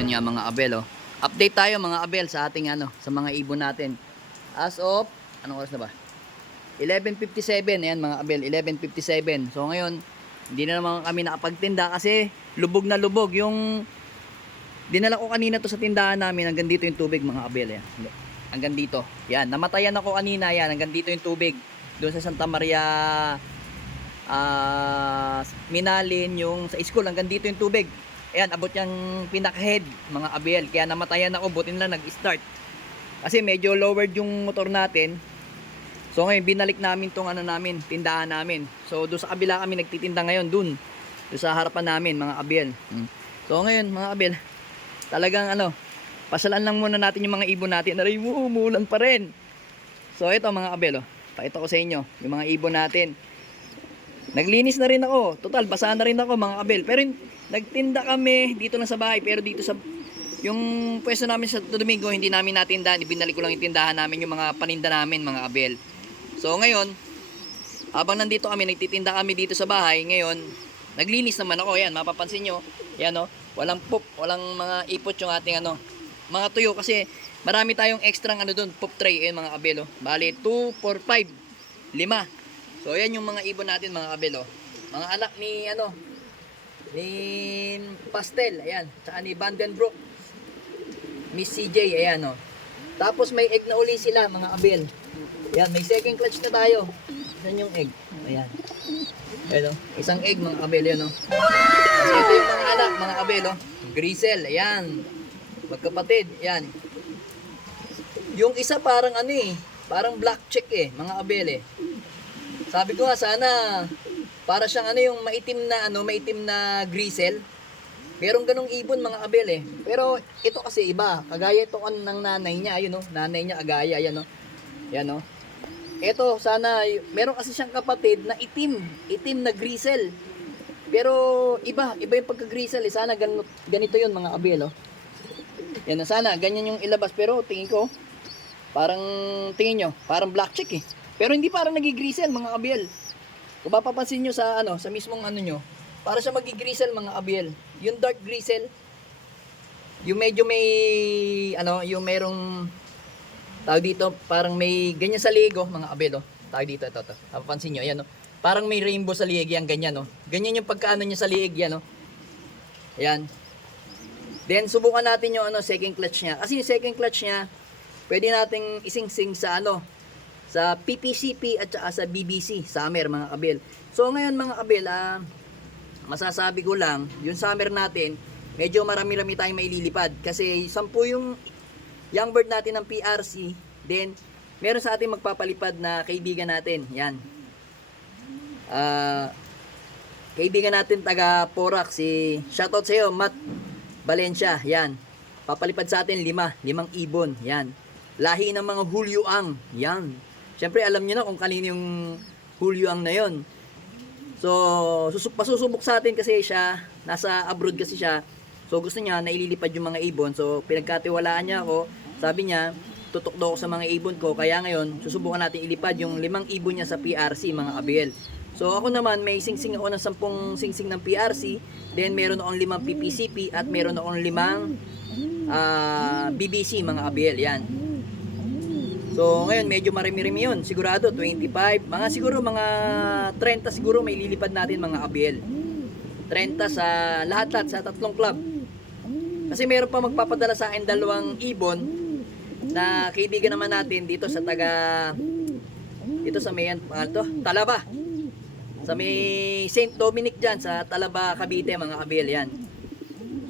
Yun nga mga abel, oh. Update tayo mga abel sa ating sa mga ibon natin. As of, anong oras na ba? 11:57, ayan mga abel, 11:57. So ngayon, hindi na naman kami nakapagtinda kasi lubog na lubog. Yung dinala ko kanina to sa tindahan namin, hanggang dito yung tubig mga abel. Yan. Hanggang dito. Yan, namatayan ako kanina, yan, hanggang dito yung tubig. Doon sa Santa Maria Minalin, yung sa school, hanggang dito yung tubig. Ayan, abot yung pinaka-head mga abel. Kaya namatayan ako, buti na nag-start. Kasi medyo lowered yung motor natin. So ngayon, binalik namin tong namin, tindahan namin. So doon sa kabila kami nagtitinda ngayon, doon sa harapan namin mga abel. So ngayon mga abel, talagang pasalan lang muna natin yung mga ibon natin. Aray mo, umulan pa rin. So ito mga abel, pakita ko sa inyo yung mga ibon natin. Naglinis na rin ako. Total, basa na rin ako mga abel. Pero nagtinda kami dito lang sa bahay. Pero dito sa yung pwesto namin sa Domingo, hindi namin natindahan. Ibinalik ko lang yung tindahan namin, yung mga paninda namin mga abel. So ngayon, habang nandito kami, nagtitinda kami dito sa bahay. Ngayon, naglinis naman ako. Yan, mapapansin nyo. Yan walang pop, walang mga ipot yung ating mga tuyo. Kasi marami tayong extra doon, pop tray. Yan mga abel. Bali, 2, 4, 5, 5. So yan yung mga ibon natin mga abel. Mga anak ni ni Pastel, ayan, tsaka ni Vandenbroek, Miss CJ, ayan Tapos may egg na uli sila mga abel. Ayan, may second clutch na tayo. Yan yung egg. Ayan. Ayan isang egg mga abel yan Kasi ito yung mga anak mga abel Grisel, ayan. Magkapatid, ayan. Yung isa parang parang black check mga abel Sabi ko nga sana para siyang yung maitim na grisel. Merong ganong ibon mga abel Pero ito kasi iba. Kagaya ito ng nanay niya, ayun nanay niya agaya yan Yan Ito sana meron kasi siyang kapatid na itim na grisel. Pero iba yung pagka-grisel Sana ganito yun mga abel Yan sana ganyan yung ilabas pero tingin ko parang tingin nyo, parang black check Pero hindi parang nagigrisel mga abel. Kung mapapansin nyo sa sa mismong nyo, para siya magigrisel mga abel. Yung dark grisel, yung medyo may yung merong tawag dito, parang may ganyan sa ligo mga abel Tawag dito ito. Mapapansin nyo, ayan Parang may rainbow sa liig yan, ganyan Ganyan yung pagkaano niya sa liig yan Ayan. Then subukan natin yung second clutch niya. Kasi yung second clutch niya, pwede nating isingsing sa sa PPCP at saka sa BBC summer mga kabel. So ngayon mga kabel, masasabi ko lang, yung summer natin, medyo marami-rami tayong maililipad kasi 10 yung young bird natin ng PRC, then meron sa ating magpapalipad na kaibigan natin. Yan. Kaibigan natin taga Porac, shoutout sa iyo, Matt Valencia. Yan. Papalipad sa atin 5 ibon. Yan. Lahi ng mga Hulyuang. Yan. Siyempre alam niyo na kung kanino yung Hulyuang na yon. So pasusubok sa atin kasi siya, nasa abroad kasi siya. So gusto niya na ililipad yung mga ibon. So pinagkatiwalaan niya ako. Sabi niya, tutok daw ako sa mga ibon ko. Kaya ngayon, susubukan natin ilipad yung 5 ibon niya sa PRC mga abel. So ako naman, may singsing ako ng 10 singsing ng PRC. Then meron akong 5 PPCP at meron akong 5 BBC mga abel. Yan. So ngayon medyo marami-rami yun. Sigurado 25, siguro mga 30 siguro may lilipad natin mga abel. 30 sa lahat-lahat sa 3 club. Kasi meron pa magpapadala sa akin 2 ibon na kaibigan naman natin dito sa dito sa may Talaba. Sa may St. Dominic dyan sa Talaba, Cavite mga abel yan.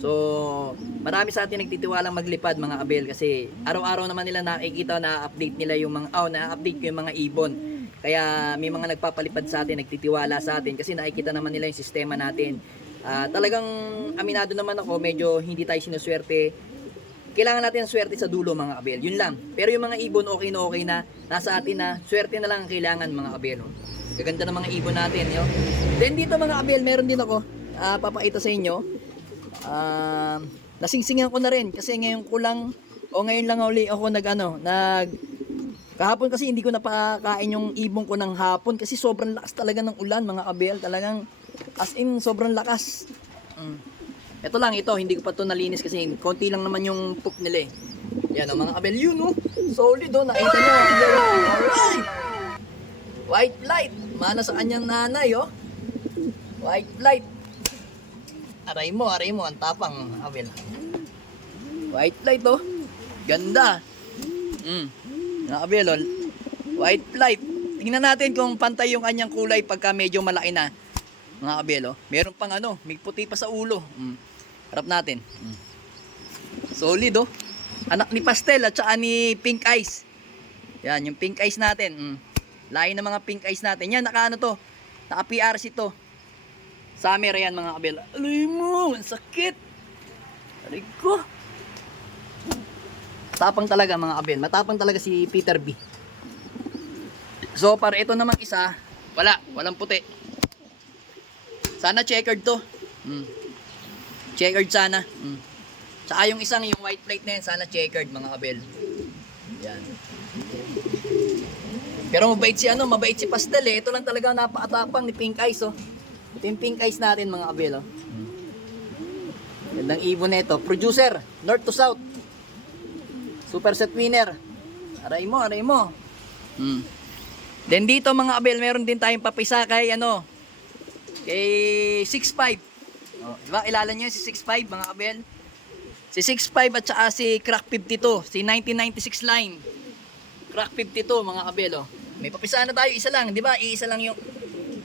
So marami sa atin nagtitiwalang maglipad mga abel kasi araw-araw naman nila nakikita na update nila yung mga na-update ko yung mga ibon. Kaya may mga nagpapalipad sa atin, nagtitiwala sa atin kasi nakikita naman nila yung sistema natin. Talagang aminado naman ako, medyo hindi tayo sinuswerte. Kailangan natin ang swerte sa dulo mga abel. Yun lang. Pero yung mga ibon okay na nasa atin na swerte na lang ang kailangan mga abel. Gaganda ng mga ibon natin. Then dito mga abel, meron din ako papakita sa inyo. Nasingsingan ko na rin kasi ngayon lang uli ako kahapon kasi hindi ko napakain yung ibon ko ng hapon kasi sobrang lakas talaga ng ulan mga abel, talagang as in sobrang lakas. Ito lang, ito, hindi ko pa to nalinis kasi konti lang naman yung poop nila eh. Yan o mga kabel, yun o. Solid o, nakita nyo. Alright! White light. Mana sa kanyang nanay o. White light. Aray mo, ang tapang kabel. White light o. Ganda. Mga kabel o. White light. Tingnan natin kung pantay yung kanyang kulay pagka medyo malaki na. Mga kabel o. Meron pang ano, may puti pa sa ulo. Harap natin. Solid oh. Anak ni Pastel at saka ni Pink Eyes. Yan, yung Pink Eyes natin. Lain ng mga Pink Eyes natin. Yan, naka ano to. Naka PRC to. Summer yan mga kabel. Alay mo, ang sakit. Aray ko. Matapang talaga mga kabel. Matapang talaga si Peter B. So, para ito namang isa, walang puti. Sana checkered to. Checkered sana. Tsaka yung isang, yung white plate na yan, sana checkered mga kabel. Yan. Pero mabait si Pastel eh. Ito lang talaga napakatapang ni Pink Eyes oh. Ito yung Pink Eyes natin mga kabel oh. Gandang ibon na ito. Producer, north to south. Super set winner. Aray mo. Then dito mga kabel, meron din tayong papisa kay ano, kay 6'5". Oh, diba? Kilala nyo si 6'5", mga kabel. Si 6'5" at saka si Crack 52. Si 1996 line. Crack 52, mga kabel. Oh. May papisa na tayo, isa lang. Diba? Iisa lang yung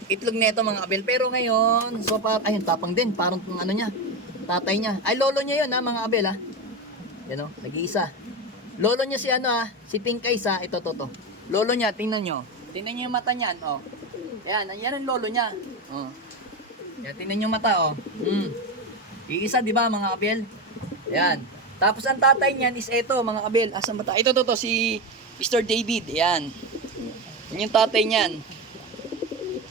itlog nito mga kabel. Pero ngayon, so ayun, tapang din. Parang ano niya, tatay niya. Ay, lolo niya yun ha, mga kabel ha. Yan o, nag-iisa. Lolo niya si ano ha, si Pink Eyes ha. Ito, to. Lolo niya, tingnan nyo. Tingnan nyo yung mata niyan. Oh. Yan ang lolo niya. Oh. Yan, tingnan yung mata, oh. Iisa, di ba, mga kabel? Yan. Tapos, ang tatay niyan is ito, mga kabel. Asan mata? Ito, si Mr. David. Yan. Yan yung tatay niyan.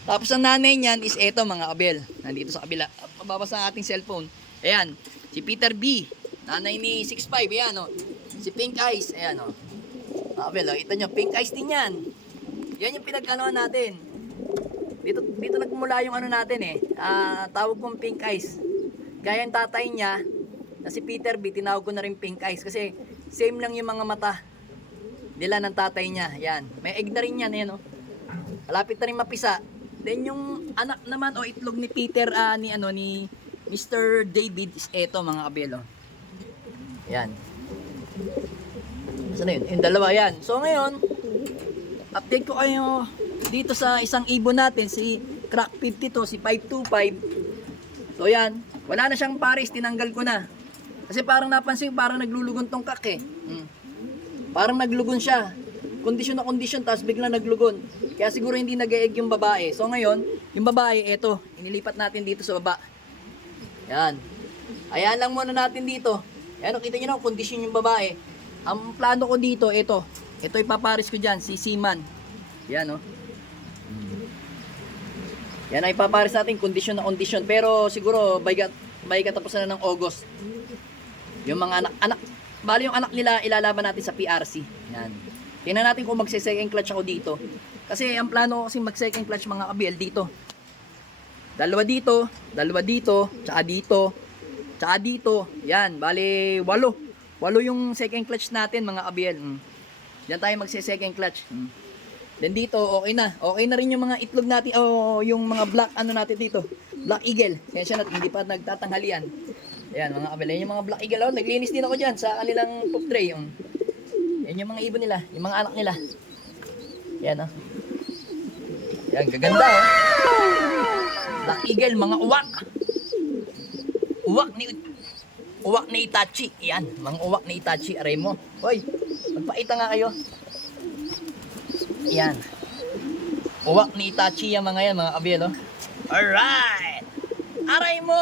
Tapos, ang nanay niyan is ito, mga kabel. Nandito sa kabila. Pababasa ang ating cellphone. Ayan. Si Peter B. Nanay ni 6'5". Ayan, oh. Si Pink Eyes. Ayan, oh. Mga kabel, oh. Ito nyo, Pink Eyes din yan. Yan yung pinag-anoan natin. Dito nagmula yung ano natin eh. Tawag kong Pink Eyes. Gaya yung tatay niya, na si Peter B, tinawag ko na rin Pink Eyes. Kasi same lang yung mga mata nila ng tatay niya. Yan. May egg na rin yan. Yan, oh. Malapit na rin mapisa. Then yung anak naman o itlog ni Peter, ni Mr. David is eto mga kabel. Oh. Yan. Saan na yun? Yung dalawa yan. So ngayon, update ko kayo dito sa isang ibon natin, si Crack 52, si 525. So yan, wala na siyang pares, tinanggal ko na. Kasi parang napansin, parang naglulugon tong kak eh. Parang naglugon siya. Kondisyon na kondisyon, tapos biglang naglugon. Kaya siguro hindi nag-e-egg yung babae. So ngayon, yung babae, eto, inilipat natin dito sa baba. Yan. Ayan lang muna natin dito. Ayan, kita nyo na, kondisyon yung babae. Ang plano ko dito, ito ipapares ko dyan, si Seaman. Yan, oh. Yan ay ipapares natin, kondisyon na kondisyon. Pero siguro, by katapusan na ng August. Yung mga anak, bali yung anak nila, ilalaban natin sa PRC. Yan. Tingnan natin kung magse-second clutch ako dito. Kasi ang plano ko kasi mag-second clutch mga kabel dito. Dalawa dito, tsaka dito. Yan, bali 8 yung second clutch natin mga kabel. Diyan tayo magse-second clutch. Then dito, okay na. Okay na rin yung mga itlog natin, yung mga black ano natin dito. Black Eagle. Yan siya hindi pa nagtatanghalian. Ayan mga kabel, yan yung mga Black Eagle. Naglinis din ako dyan sa kanilang poop tray. Yan yung mga ibon nila, yung mga anak nila. Yan Yan, gaganda Black Eagle, mga uwak. Uwak ni Itachi. Yan, mga uwak ni Itachi. Aray mo. Hoy, magpaita nga kayo. Yan. Uwak ni Itachi yung mga yan, mga kabel. Alright. Aray mo.